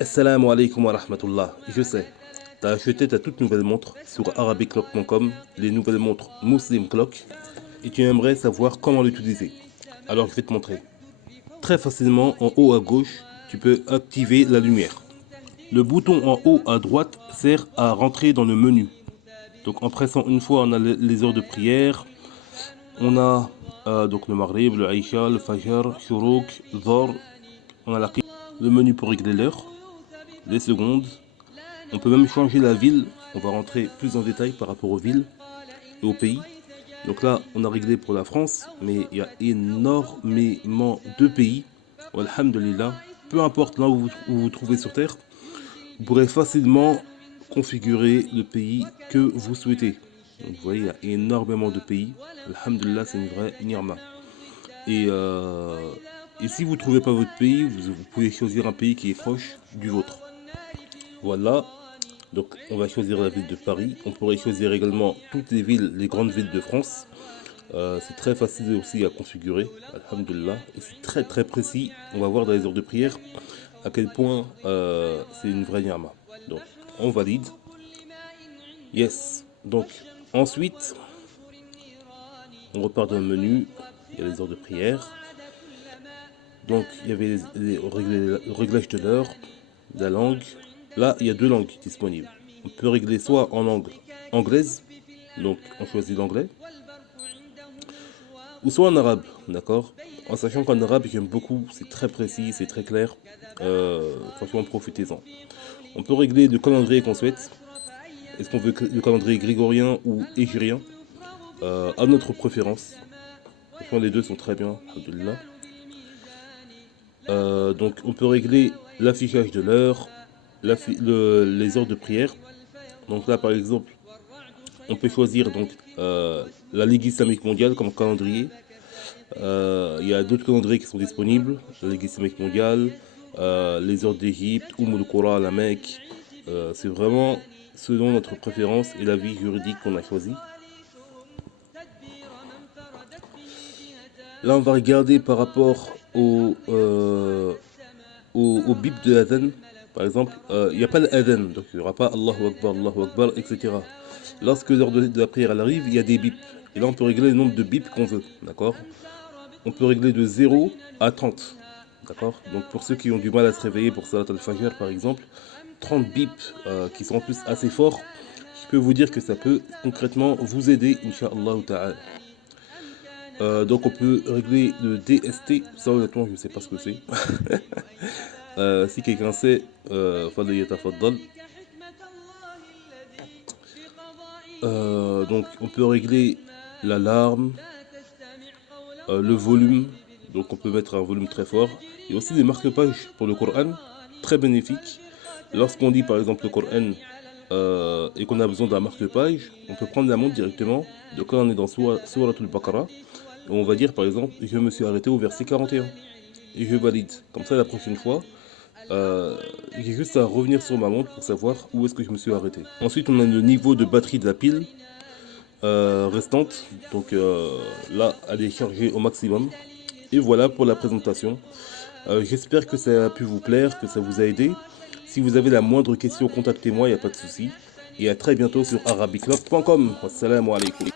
Assalamu alaikum wa rahmatullah. Je sais, tu as acheté ta toute nouvelle montre sur arabiclock.com, les nouvelles montres Muslim Clock, et tu aimerais savoir comment l'utiliser. Alors je vais te montrer. Très facilement, en haut à gauche, tu peux activer la lumière. Le bouton en haut à droite sert à rentrer dans le menu. Donc en pressant une fois, on a les heures de prière, on a donc le Maghrib, le Aïcha, le Fajr, Shurouk, Dhor, on a le menu pour régler l'heure, les secondes. On peut même changer la ville. On va rentrer plus en détail par rapport aux villes et aux pays. Donc là, on a réglé pour la France, mais il y a énormément de pays. Alhamdulillah, peu importe là où vous vous trouvez sur Terre, vous pourrez facilement configurer le pays que vous souhaitez. Donc vous voyez, il y a énormément de pays. Alhamdulillah, c'est une vraie ni'ma. Et si vous ne trouvez pas votre pays, vous pouvez choisir un pays qui est proche du vôtre. Voilà. Donc on va choisir la ville de Paris. On pourrait choisir également toutes les villes, les grandes villes de France. C'est très facile aussi à configurer, alhamdulillah. Et c'est très très précis. On va voir dans les heures de prière à quel point c'est une vraie ni'ma. Donc on valide. Yes. Donc ensuite, on repart dans le menu. Il y a les heures de prière. Donc il y avait le réglage de l'heure, la langue. Là, il y a deux langues disponibles. On peut régler soit en langue anglaise, donc on choisit l'anglais, ou soit en arabe, d'accord. En sachant qu'en arabe, j'aime beaucoup, c'est très précis, c'est très clair. Franchement, profitez-en. On peut régler le calendrier qu'on souhaite. Est-ce qu'on veut le calendrier grégorien ou hégirien, à notre préférence. Franchement, les deux sont très bien, alhamdoulilah. Donc, on peut régler l'affichage de l'heure, les heures de prière. Donc là, par exemple, on peut choisir donc la Ligue islamique mondiale comme calendrier. Il y a d'autres calendriers qui sont disponibles. La Ligue islamique mondiale, les heures d'Égypte, Al Qura, la Mecque. C'est vraiment selon notre préférence et l'avis juridique qu'on a choisi. Là, on va regarder par rapport au bip de l'adhan. Par exemple, il n'y a pas l'adhan, donc il n'y aura pas Allahu Akbar, etc. Lorsque l'heure de la prière elle arrive, il y a des bips. Et là, on peut régler le nombre de bips qu'on veut, d'accord. On peut régler de 0 à 30, d'accord. Donc pour ceux qui ont du mal à se réveiller pour Salat al-Fajr, par exemple, 30 bips qui sont en plus assez forts, je peux vous dire que ça peut concrètement vous aider, Inch'Allah ta'ala. Donc on peut régler le DST, ça honnêtement je ne sais pas ce que c'est. Si quelqu'un sait, donc on peut régler l'alarme, le volume, donc on peut mettre un volume très fort. Il y a aussi des marque-pages pour le Coran, très bénéfiques. Lorsqu'on lit par exemple le Coran et qu'on a besoin d'un marque-page, on peut prendre la montre directement. Donc là on est dans Souratul Baqarah. On va dire par exemple, je me suis arrêté au verset 41 et je valide. Comme ça la prochaine fois, j'ai juste à revenir sur ma montre pour savoir où est-ce que je me suis arrêté. Ensuite on a le niveau de batterie de la pile restante. Donc là elle est chargée au maximum. Et voilà pour la présentation. J'espère que ça a pu vous plaire, que ça vous a aidé. Si vous avez la moindre question, contactez-moi, il n'y a pas de souci. Et à très bientôt sur arabiclock.com. Wassalamu alaikum.